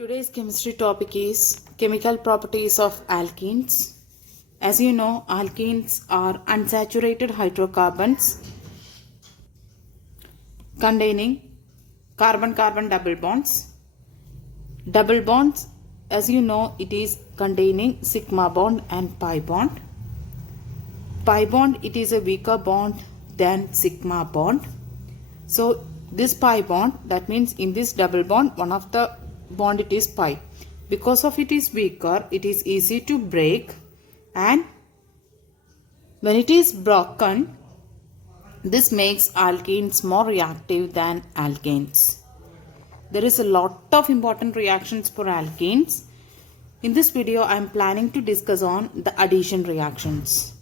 Today's chemistry topic is chemical properties of alkenes. As you know, alkenes are unsaturated hydrocarbons containing carbon-carbon double bonds. Double bonds, as you know, it is containing sigma bond and pi bond. Pi bond, it is a weaker bond than sigma bond. So this pi bond, that means in this double bond, one of the bond it is pi. Because of it is weaker, it is easy to break, and when it is broken, this makes alkenes more reactive than alkanes. There is a lot of important reactions for alkenes. In this video, I am planning to discuss on the addition reactions.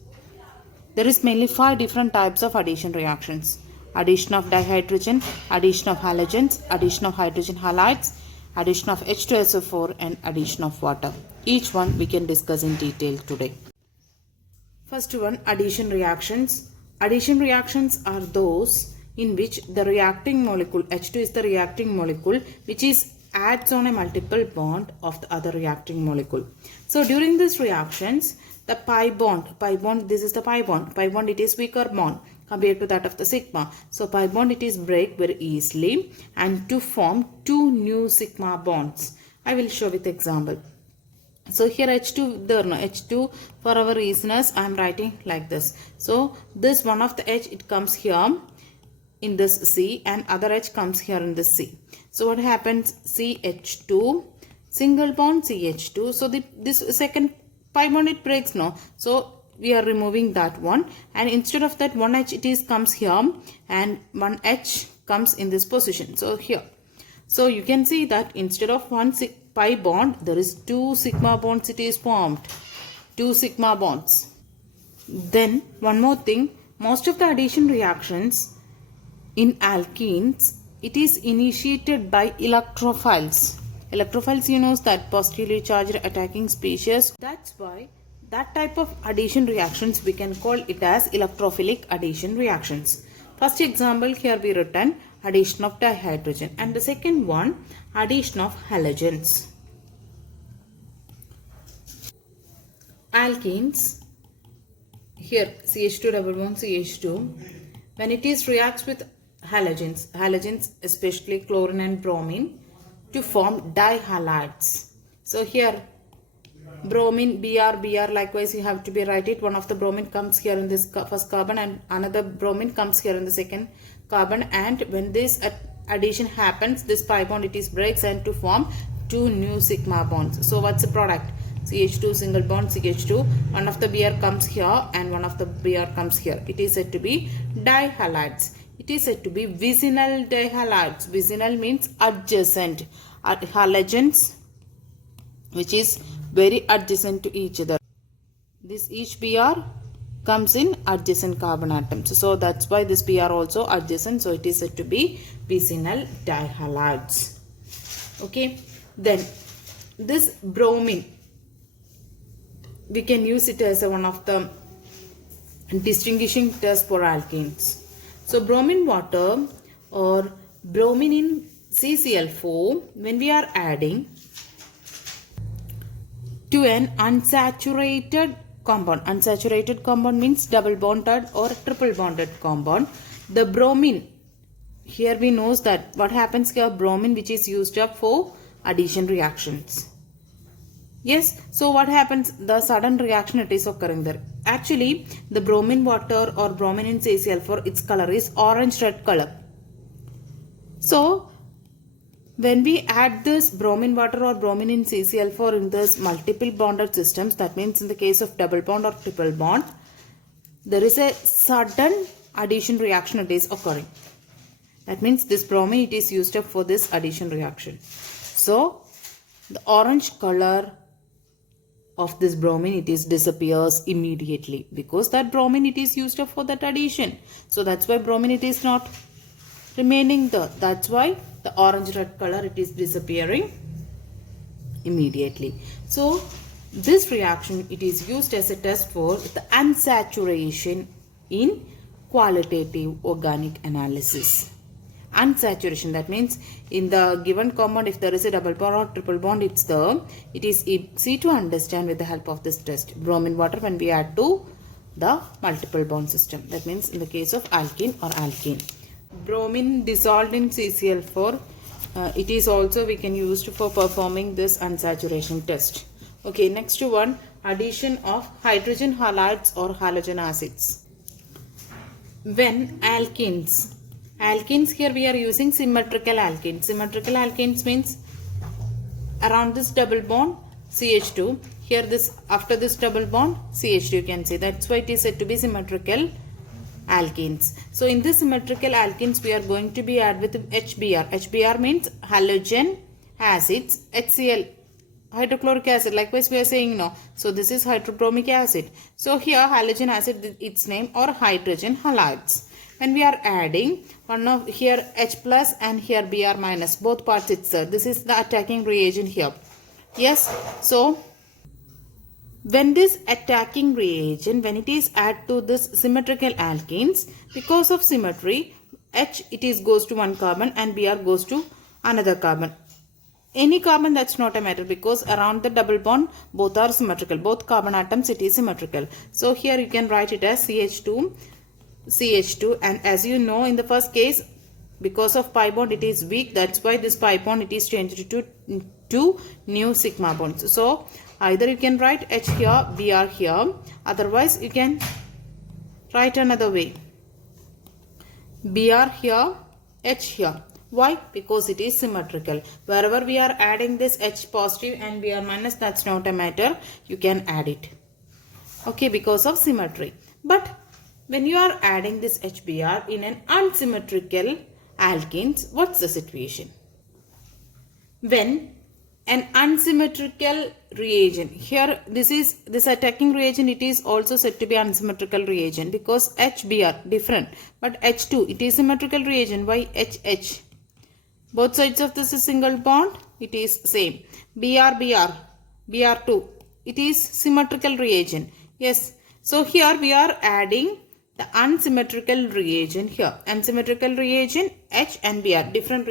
There is mainly 5 different types of addition reactions. Addition of dihydrogen, addition of halogens, addition of hydrogen halides, addition of H2SO4 and addition of water. Each one we can discuss in detail today. First one, addition reactions. Addition reactions are those in which the reacting molecule, H2 is the reacting molecule, which adds on a multiple bond of the other reacting molecule. So during these reactions, the pi bond, this is the pi bond it is weaker bond compared to that of the sigma. So pi bond it is break very easily and to form 2 new sigma bonds. I will show with example. So here H2, there no H2, for our easiness I am writing like this. So this one of the H, it comes here in this C and other H comes here in this C. So what happens? CH2, single bond CH2. So this second pi bond it breaks now. So we are removing that one, and instead of that one H it comes here and one H comes in this position. So here, so you can see that instead of one pi bond, there is 2 sigma bonds it is formed. 2 sigma bonds. Then one more thing, most of the addition reactions in alkenes, it is initiated by electrophiles. Electrophiles, you know, that positively charged attacking species. That's why that type of addition reactions we can call it as electrophilic addition reactions. First example here we written addition of dihydrogen, and the second one addition of halogens. Alkenes, here CH2 double bond CH2, when it is reacts with halogens especially chlorine and bromine, to form dihalides. So here bromine Br, likewise you have to be write it. One of the bromine comes here in this first carbon and another bromine comes here in the second carbon, and when this addition happens, this pi bond it is breaks and to form 2 new sigma bonds. So what's the product? CH2 single bond CH2, one of the Br comes here and one of the Br comes here. It is said to be dihalides. It is said to be vicinal dihalides. Vicinal means adjacent. Halogens which is very adjacent to each other. This each Br comes in adjacent carbon atoms. So that's why this Br also adjacent. So it is said to be vicinal dihalides. Okay. Then this bromine, we can use it as one of the distinguishing tests for alkenes. So bromine water or bromine in CCl4, when we are adding to an unsaturated compound. Unsaturated compound means double bonded or triple bonded compound. The bromine, here we know that what happens here, bromine which is used up for addition reactions. Yes, so what happens? The sudden reaction it is occurring there. Actually, the bromine water or bromine in CCl4, its color is orange red color. So when we add this bromine water or bromine in CCl4 in this multiple bonded systems, that means in the case of double bond or triple bond, there is a sudden addition reaction it is occurring. That means this bromine it is used up for this addition reaction. So the orange color of this bromine it is disappears immediately because that bromine it is used up for that addition. So that's why bromine it is not remaining there. That's why the orange red color it is disappearing immediately. So this reaction it is used as a test for the unsaturation in qualitative organic analysis. unsaturation. That means in the given compound, if there is a double bond or triple bond, it is easy to understand with the help of this test. Bromine water when we add to the multiple bond system. That means in the case of alkene or alkene. Bromine dissolved in CCl4. It is also we can use for performing this unsaturation test. Okay, next one, addition of hydrogen halides or halogen acids. When alkenes here we are using symmetrical alkenes. Symmetrical alkenes means around this double bond CH2. Here this after this double bond CH2 you can see. That's why it is said to be symmetrical alkenes. So in this symmetrical alkenes we are going to be add with HBr. HBr means halogen acids, HCl hydrochloric acid. Likewise we are saying no. So this is hydrobromic acid. So here halogen acid, its name, or hydrogen halides. When we are adding one of here H plus and here Br minus, both parts it's there. This is the attacking reagent here. Yes. So when this attacking reagent, when it is added to this symmetrical alkenes, because of symmetry, H goes to one carbon and Br goes to another carbon. Any carbon, that's not a matter, because around the double bond both are symmetrical. Both carbon atoms it is symmetrical. So here you can write it as CH2, and as you know in the first case, because of pi bond it is weak. That's why this pi bond it is changed to two new sigma bonds. So either you can write H here, Br here. Otherwise you can write another way. Br here, H here. Why? Because it is symmetrical. Wherever we are adding this H positive and Br minus, that's not a matter. You can add it. Okay, because of symmetry. But when you are adding this HBr in an unsymmetrical alkenes, what's the situation? When an unsymmetrical reagent, here this attacking reagent, it is also said to be unsymmetrical reagent because HBr different, but H2 it is symmetrical reagent. Why HH? Both sides of this is single bond, it is same. Br2 it is symmetrical reagent. Yes. So here we are adding the unsymmetrical reagent here. Unsymmetrical reagent H and Br, different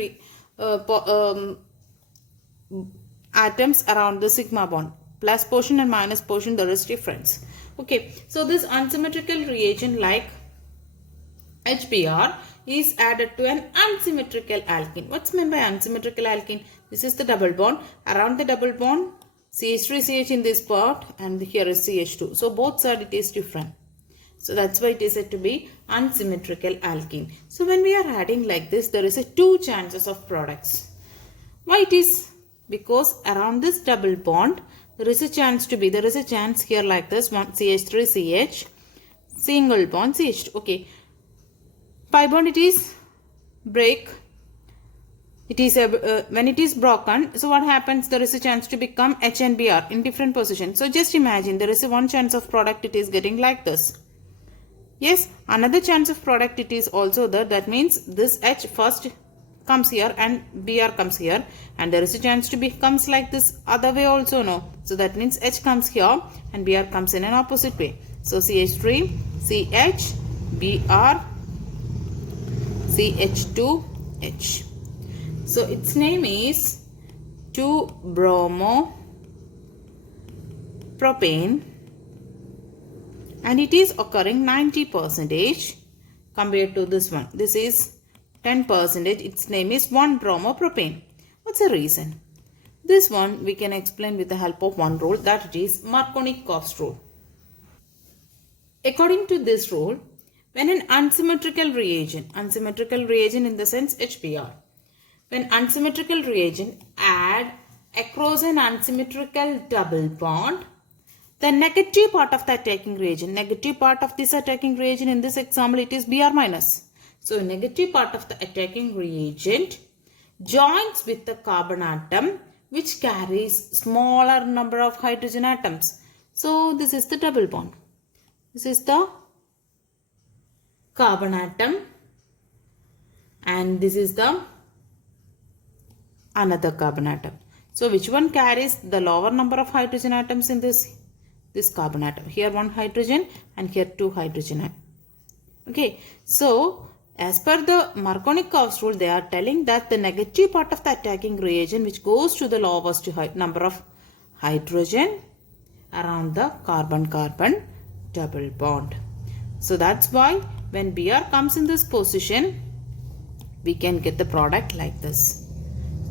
atoms around the sigma bond. Plus portion and minus portion, there is difference. Okay. So this unsymmetrical reagent like HBr is added to an unsymmetrical alkene. What's meant by unsymmetrical alkene? This is the double bond. Around the double bond, CH3CH in this part and here is CH2. So both sides it is different. So that's why it is said to be unsymmetrical alkene. So when we are adding like this, there is a two chances of products. Why it is? Because around this double bond, there is a chance here like this, one CH3CH, single bond CH2. Okay. Pi bond it is break. It is when it is broken, so what happens? There is a chance to become H and Br in different positions. So just imagine there is a one chance of product it is getting like this. Yes, another chance of product it is also there. That means this H first comes here and Br comes here, and there is a chance to becomes like this other way also, no. So that means H comes here and Br comes in an opposite way. So CH3, CH, Br, CH2H. So its name is 2-bromo-propane, and it is occurring 90% compared to this one. This is 10%. Its name is 1-bromo-propane. What's the reason? This one we can explain with the help of one rule, that it is Markonikovs rule. According to this rule, when an unsymmetrical reagent in the sense HBr, when unsymmetrical reagent add across an unsymmetrical double bond, the negative part of the attacking reagent, negative part of this attacking reagent in this example it is Br minus. So negative part of the attacking reagent joins with the carbon atom which carries smaller number of hydrogen atoms. So this is the double bond. This is the carbon atom and this is the another carbon atom. So which one carries the lower number of hydrogen atoms in this carbon atom? Here one hydrogen and here two hydrogen atom. Okay, so As per the Markonikovs rule, they are telling that the negative part of the attacking reagent which goes to the lowest number of hydrogen around the carbon-carbon double bond. So that's why when Br comes in this position, we can get the product like this.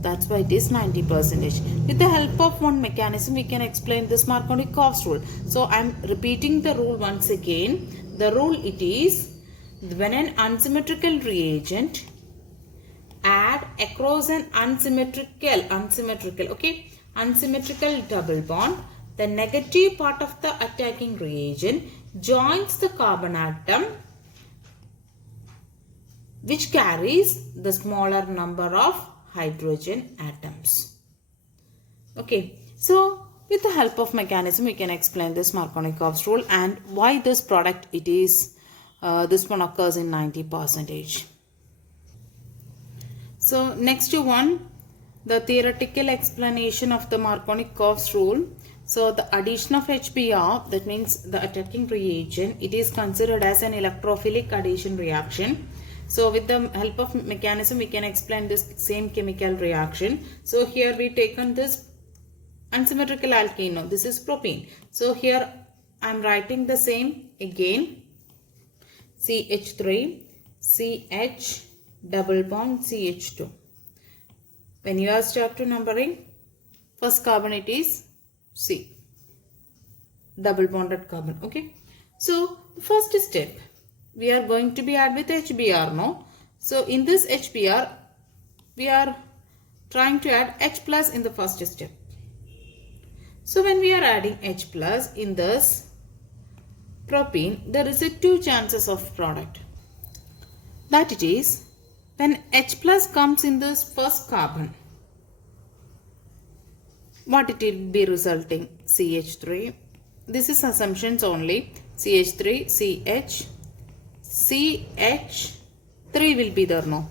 That's why it is 90%. With the help of one mechanism, we can explain this Markonikovs rule. So I am repeating the rule once again. The rule it is, when an unsymmetrical reagent add across an unsymmetrical double bond, the negative part of the attacking reagent joins the carbon atom which carries the smaller number of hydrogen atoms. Okay, so with the help of mechanism we can explain this Markonikovs rule and why this product it is this one occurs in 90%. So next one, the theoretical explanation of the Markonikovs rule. So the addition of HBr, that means the attacking reagent, it is considered as an electrophilic addition reaction. So with the help of mechanism we can explain this same chemical reaction. So here we taken this unsymmetrical alkene. Now this is propene. So here I am writing the same again. CH3, CH, double bond CH2. When you are start to numbering, first carbon it is C, double bonded carbon. Okay. So first step, we are going to be add with HBr now. So in this HBr, we are trying to add H plus in the first step. So when we are adding H plus in this propene, there is a two chances of product. That it is, when H plus comes in this first carbon, what it will be resulting? CH3. This is assumptions only. CH3, CH, CH3 will be there now.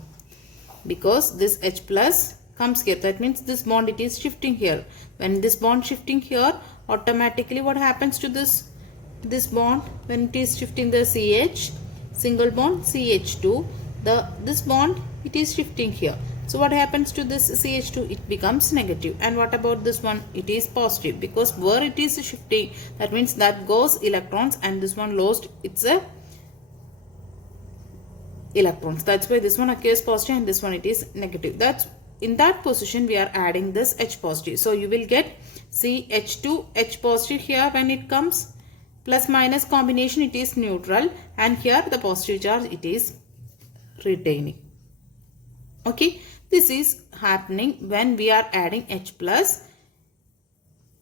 Because this H plus comes here. That means this bond it is shifting here. When this bond shifting here, automatically what happens to this bond when it is shifting the CH, single bond CH2, this bond it is shifting here. So what happens to this CH2? It becomes negative. And what about this one? It is positive, because where it is shifting, that means that goes electrons and this one lost it's a electrons. That's why this one occurs positive and this one it is negative. That's in that position we are adding this H positive. So you will get CH2 H positive here when it comes. Plus minus combination it is neutral, and here the positive charge it is retaining. Okay, this is happening when we are adding H plus,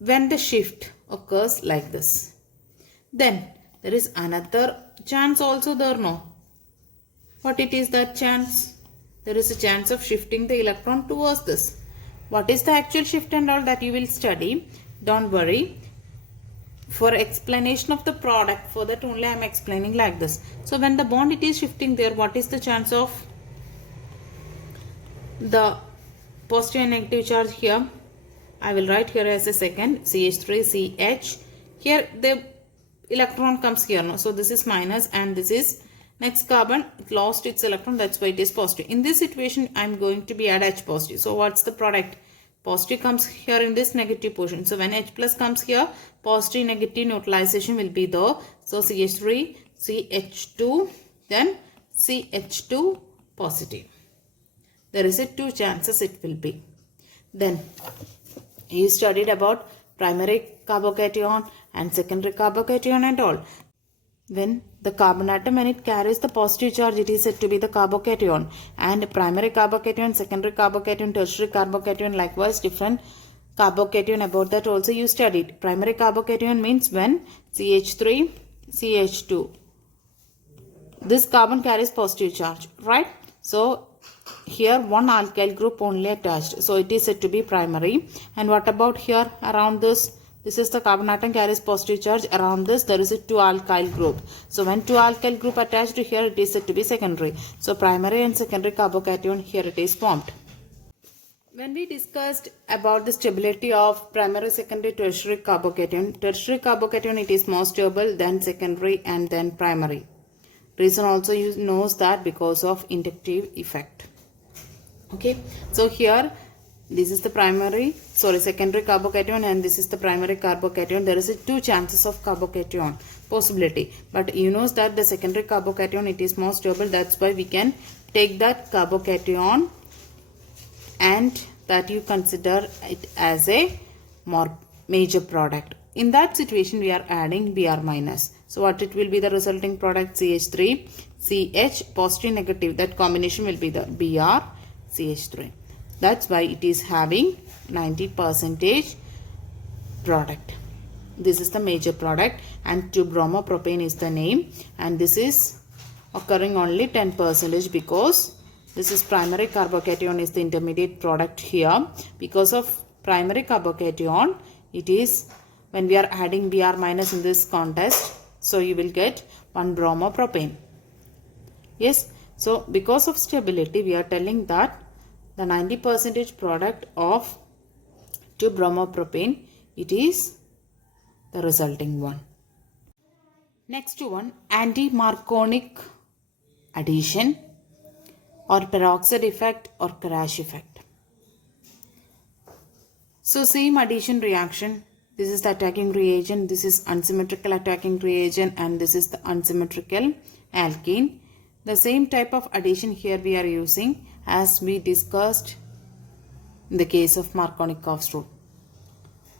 when the shift occurs like this. Then there is another chance also there, no? What it is that chance? There is a chance of shifting the electron towards this. What is the actual shift and all that you will study. Don't worry. For explanation of the product, for that only I am explaining like this. So when the bond it is shifting there, what is the chance of the positive and negative charge here? I will write here as a second, CH3, CH. Here the electron comes here. No? So this is minus and this is next carbon. It lost its electron. That's why it is positive. In this situation, I am going to be add H positive. So what's the product? Positive comes here in this negative portion. So when H plus comes here, positive negative neutralization will be there. So CH3, CH2, then CH2 positive. There is a two chances it will be. Then you studied about primary carbocation and secondary carbocation and all. When the carbon atom, when it carries the positive charge, it is said to be the carbocation. And primary carbocation, secondary carbocation, tertiary carbocation, likewise different carbocation. About that also you studied. Primary carbocation means when CH3, CH2. This carbon carries positive charge, right? So here one alkyl group only attached. So it is said to be primary. And what about here around this? This is the carbon atom carries positive charge. Around this there is a two alkyl group. So when two alkyl group attached here, it is said to be secondary. So primary and secondary carbocation, here it is formed. When we discussed about the stability of primary, secondary, tertiary carbocation it is more stable than secondary and then primary. Reason also you knows that because of inductive effect. Okay, so here this is the secondary carbocation, and this is the primary carbocation. There is a 2 chances of carbocation possibility, but you know that the secondary carbocation, it is more stable. That's why we can take that carbocation and that you consider it as a more major product. In that situation, we are adding Br minus. So what it will be, the resulting product CH3, CH, positive negative, that combination will be the Br, CH3. That's why it is having 90% product. This is the major product, and 2-bromopropane is the name, and this is occurring only 10% because this is primary carbocation is the intermediate product here. Because of primary carbocation, it is when we are adding Br minus in this context, so you will get 1-bromopropane. Yes, so because of stability, we are telling that the 90% product of 2-bromopropane, it is the resulting one. Next one, Anti-Marconic addition or peroxide effect or Kharash effect. So same addition reaction. This is the attacking reagent, this is unsymmetrical attacking reagent, and this is the unsymmetrical alkene. The same type of addition here we are using as we discussed in the case of Markonikovs rule.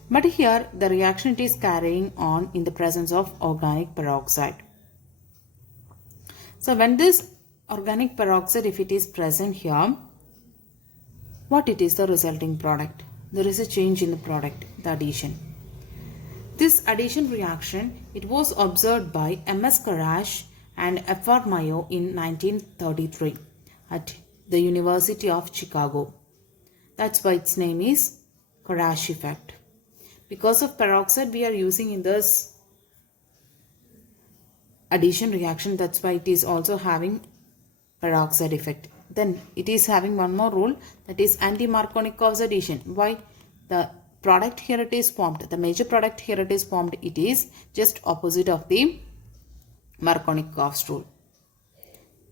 But here the reaction it is carrying on in the presence of organic peroxide. So when this organic peroxide, if it is present here, what it is the resulting product? There is a change in the product, the addition. This addition reaction, it was observed by M.S. Kharash and F.R. Mayo in 1933 at the University of Chicago. That's why its name is Kharash effect. Because of peroxide we are using in this addition reaction, that's why it is also having peroxide effect. Then it is having one more rule, that is Anti-Marconikovs addition. Why? The product here it is formed, the major product here it is formed, it is just opposite of the Marconikovs rule.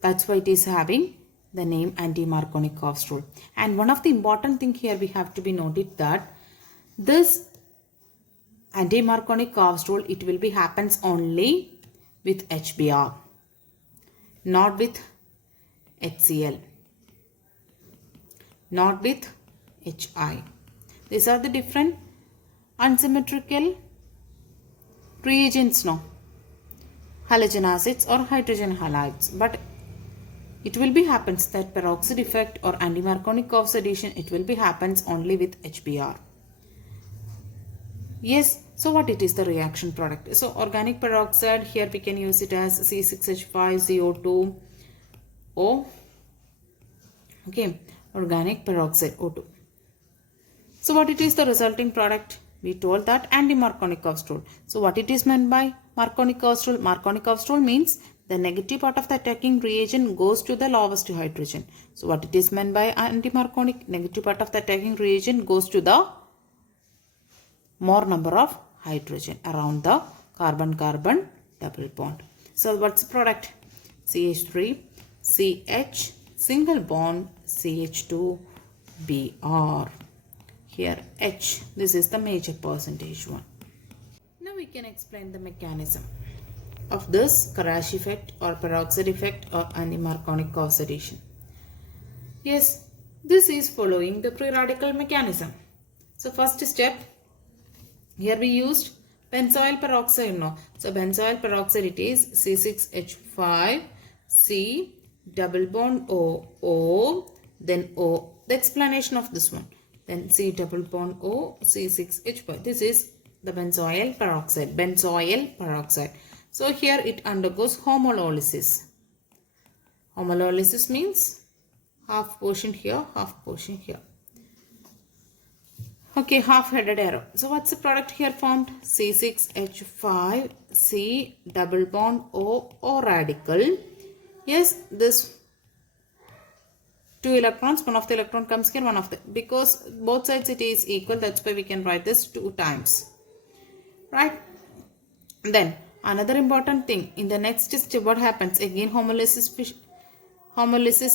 That's why it is having the name Anti-Marconikovs rule. And one of the important thing here we have to be noted that this Anti-Marconikovs rule, it will be happens only with HBr, not with HCl, not with HI. These are the different unsymmetrical reagents now, halogen acids or hydrogen halides. But it will be happens that peroxide effect or Anti-Marconikovs addition, it will be happens only with HBr. Yes, so what it is the reaction product? So organic peroxide, here we can use it as C6H5CO2O. Okay, organic peroxide O2. So what it is the resulting product? We told that Anti-Marconikovs rule. So what it is meant by Marconikovs rule? Marconikovs rule means the negative part of the attacking reagent goes to the lowest hydrogen. So what it is meant by anti-Marconic? Negative part of the attacking reagent goes to the more number of hydrogen around the carbon-carbon double bond. So what's the product? CH3, CH, single bond, CH2, Br. Here H, this is the major percentage one. Now we can explain the mechanism of this Kharash effect or peroxide effect or Anti-Marconikovs addition. Yes, this is following the free radical mechanism. So first step, here we used benzoyl peroxide now. So benzoyl peroxide it is C6H5, C, double bond O, then O. The explanation of this one. Then C double bond O, C6H5. This is the benzoyl peroxide. So here it undergoes homolysis. Homolysis means half portion here, half portion here. Okay, half-headed arrow. So what's the product here formed? C6H5, C double bond O radical. Yes, this 2 electrons, one of the electron comes here, one of the, because both sides it is equal, that's why we can write this 2 times. Right? Then Another important thing, in the next step what happens? Again homolysis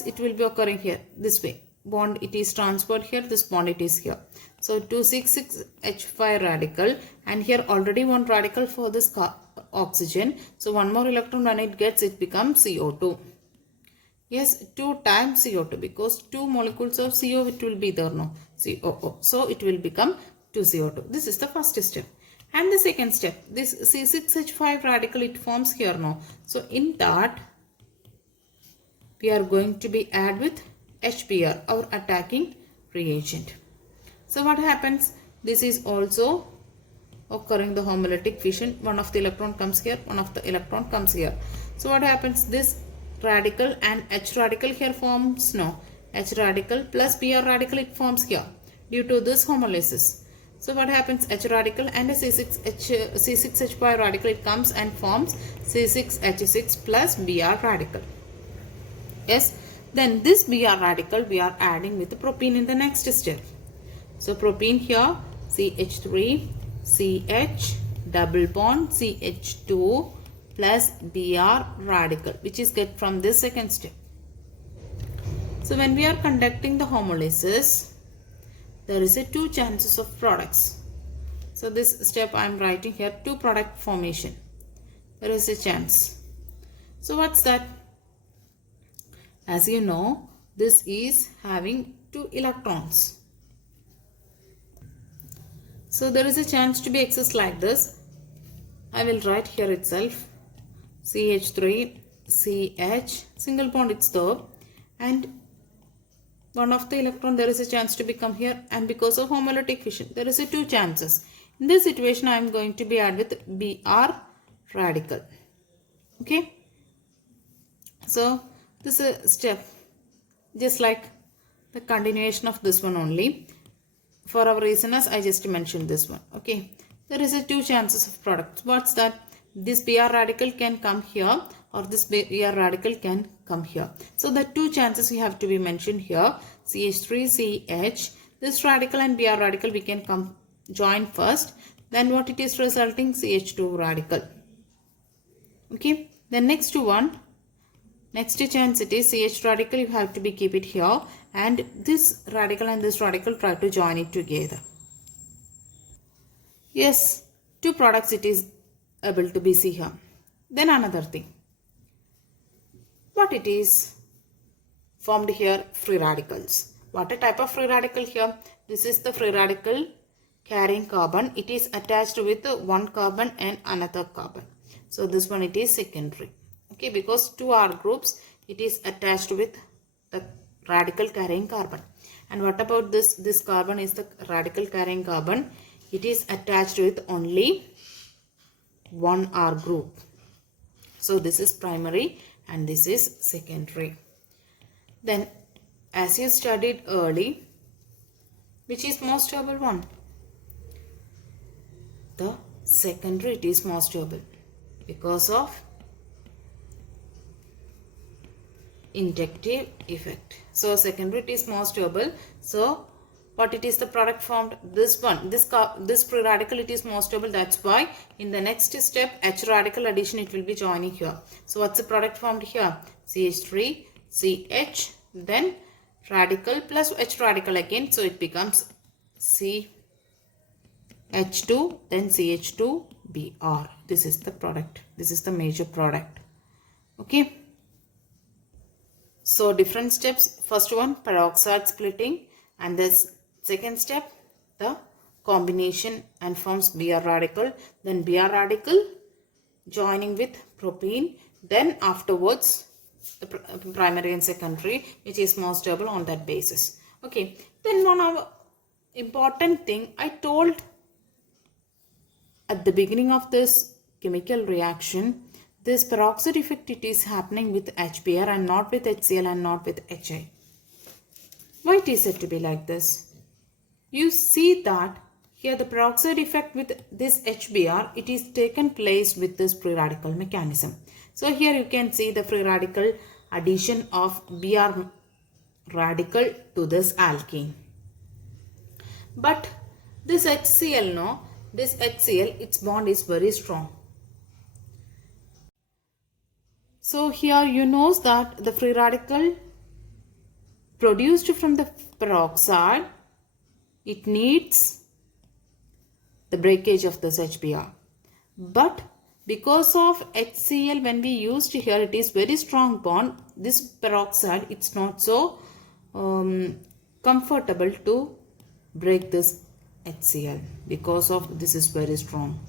it will be occurring here this way. Bond it is transferred here, this bond it is here. So 266H5 radical, and here already one radical for this oxygen. So one more electron when it gets, it becomes CO2. Yes, 2 times CO2 because 2 molecules of CO it will be there, no? COO. So it will become 2CO2. This is the first step. And the second step, this C6H5 radical it forms here, no? So in that we are going to be add with HBr, our attacking reagent. So what happens? This is also occurring the homolytic fission. One of the electron comes here, one of the electron comes here. So what happens? This radical and H radical here forms, no? H radical plus Br radical it forms here due to this homolysis. So what happens? H radical and a C6H5 radical it comes and forms C6H6 plus Br radical. Yes, then this Br radical we are adding with the propene in the next step. So propene here CH3 CH double bond CH2 plus Br radical, which is get from this second step. So when we are conducting the homolysis, there is a 2 chances of products. So this step I am writing here, 2 product formation. There is a chance. So what's that? As you know, this is having 2 electrons. So there is a chance to be accessed like this. I will write here itself. CH3, CH, single bond it's there, and one of the electron there is a chance to become here, and because of homolytic fission there is a 2 chances. In this situation I am going to be add with Br radical. Okay. So this is a step just like the continuation of this one only. For our reasoners I just mentioned this one. Okay. There is a 2 chances of product. What's that? This Br radical can come here or this Br radical can come here. So the 2 chances we have to be mentioned here. CH3CH. This radical and Br radical we can come join first. Then what it is resulting? CH2 radical. Okay. The next one. Next chance it is CH radical. You have to be keep it here. And this radical and this radical try to join it together. Yes. 2 products it is able to be seen here. Then another thing. What it is formed here? Free radicals. What a type of free radical here? This is the free radical carrying carbon. It is attached with one carbon and another carbon. So this one it is secondary. Okay, because 2 R groups it is attached with the radical carrying carbon. And what about this? This carbon is the radical carrying carbon. It is attached with only 1 R group. So this is primary and this is secondary. Then as you studied early, which is more stable one? The secondary it is more stable because of inductive effect. So secondary it is more stable. So what it is the product formed? This one, this free radical it is more stable. That's why in the next step H radical addition it will be joining here. So what's the product formed here? CH3 CH, then radical plus H radical again. So it becomes CH2 then CH2 Br. This is the product. This is the major product. Okay. So different steps. First one, peroxide splitting, and this second step, the combination and forms Br radical. Then Br radical joining with propene. Then afterwards the primary and secondary, which is more stable on that basis. Okay. Then one of important thing I told at the beginning of this chemical reaction, this peroxide effect it is happening with HBr and not with HCl and not with HI. Why it is said to be like this? You see that here the peroxide effect with this HBr, it is taken place with this free radical mechanism. So here you can see the free radical addition of Br radical to this alkene. But this HCl, no, this HCl, its bond is very strong. So here you know that the free radical produced from the peroxide, it needs the breakage of this HBr. But because of HCl, when we used here, it is very strong bond. This peroxide, it's not so comfortable to break this HCl because of this is very strong.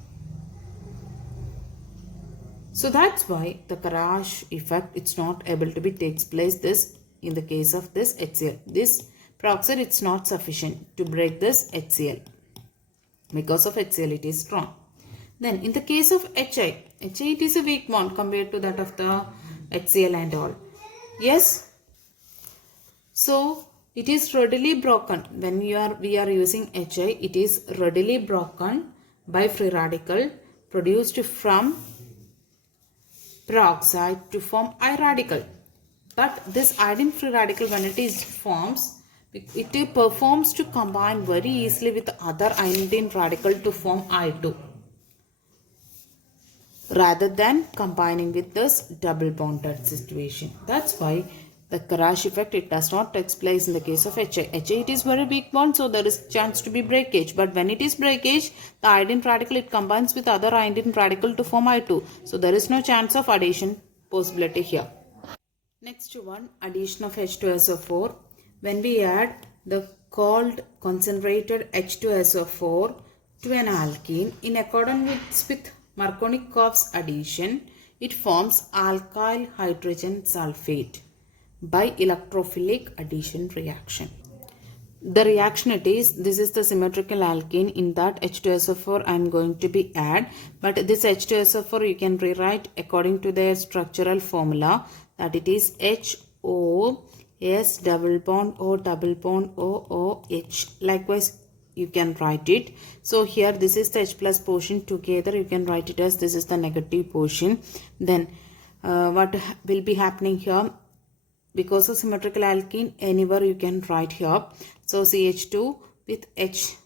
So that's why the Kharash effect, it's not able to be takes place this in the case of this HCl. This peroxide, it's not sufficient to break this HCl. Because of HCl, it is strong. Then in the case of HI, it is a weak bond compared to that of the HCl and all. Yes. So it is readily broken. When we are using HI, it is readily broken by free radical produced from peroxide to form I radical. But this iodine free radical, when it is forms, it performs to combine very easily with other iodine radical to form I2, rather than combining with this double bonded situation. That's why the Kharash effect, it does not take place in the case of HI. HI, it is very weak bond, so there is chance to be breakage. But when it is breakage, the iodine radical, it combines with other iodine radical to form I2. So there is no chance of addition possibility here. Next one, addition of H2SO4. When we add the cold concentrated H2SO4 to an alkene in accordance with Marconikovs addition, it forms alkyl hydrogen sulfate by electrophilic addition reaction. The reaction this is the symmetrical alkene. In that H2SO4 I am going to be add, but this H2SO4 you can rewrite according to their structural formula, that it is HOS double bond O double bond OOH. Likewise you can write it. So here this is the H plus portion, together you can write it as this is the negative portion. Then what will be happening here, because of symmetrical alkene, anywhere you can write here. So CH2 with H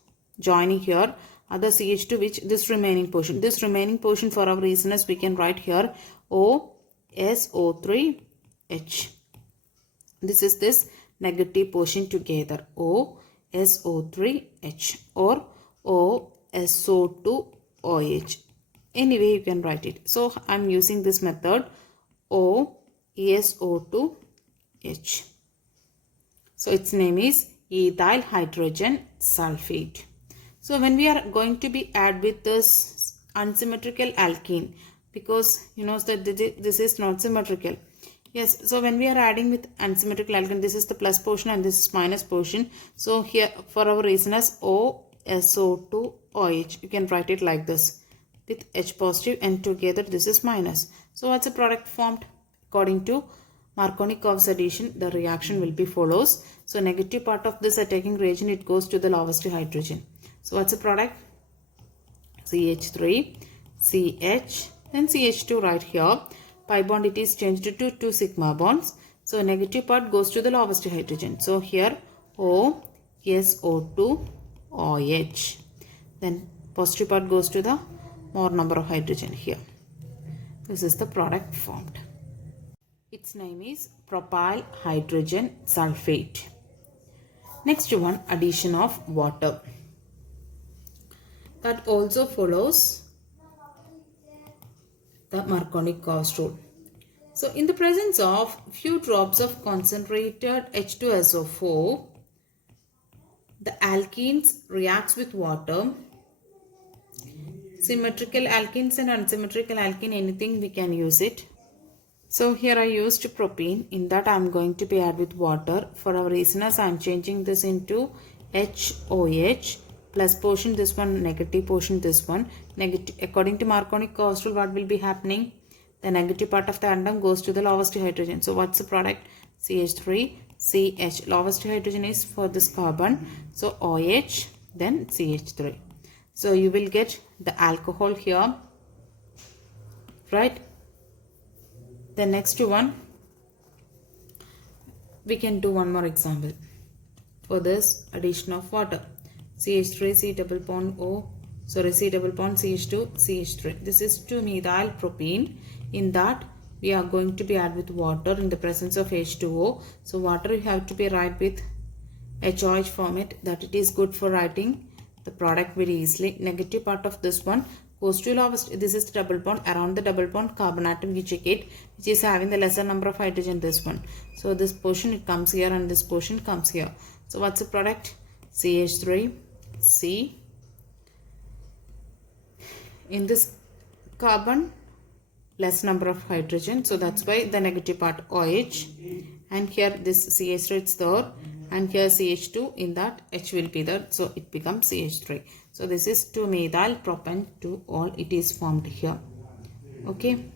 joining here, other CH2 which this remaining portion. This remaining portion for our reasoners we can write here OSO3H. This is this negative portion together, OSO3H or OSO2OH. Anyway you can write it. So I am using this method OSO2H. So its name is ethyl hydrogen sulfate. So when we are going to be add with this unsymmetrical alkene, because you know that this is not symmetrical. Yes, so when we are adding with unsymmetrical alkene, this is the plus portion and this is minus portion. So here for our reason as OSO2OH, you can write it like this with H positive and together this is minus. So what's the product formed? According to Marconikovs addition, the reaction will be follows. So negative part of this attacking reagent, it goes to the lowest hydrogen. So what's the product? CH3, CH, then CH2 right here. Pi bond it is changed to 2 sigma bonds. So negative part goes to the lowest hydrogen. So here OSO2OH. Then positive part goes to the more number of hydrogen here. This is the product formed. Its name is propyl hydrogen sulfate. Next one, addition of water. That also follows the Marconikovs rule. So in the presence of few drops of concentrated H2SO4, the alkenes reacts with water. Symmetrical alkenes and unsymmetrical alkene, anything we can use it. So here I used propene. In that I am going to be add with water. For our reasoners I am changing this into HOH. Plus portion this one, negative portion this one. Negative, according to Marconikovs rule, what will be happening? The negative part of the atom goes to the lowest hydrogen. So what's the product? CH3, CH. Lowest hydrogen is for this carbon. So OH, then CH3. So you will get the alcohol here, right? The next one, we can do one more example for this addition of water. CH3, C double bond O, sorry, C double bond CH2, CH3. This is 2-methyl propene. In that we are going to be add with water in the presence of H2O. So water you have to be write with HOH format, that it is good for writing the product very easily. Negative part of this one, positive law of, this is the double bond. Around the double bond carbon atom you check it, which is having the lesser number of hydrogen, this one. So this portion it comes here and this portion comes here. So what's the product? CH3, C. In this carbon, less number of hydrogen, so that's why the negative part OH, and here this CH3 is there, and here CH2, in that H will be there, so it becomes CH3. So this is 2-methyl propane 2-ol, it is formed here. Okay.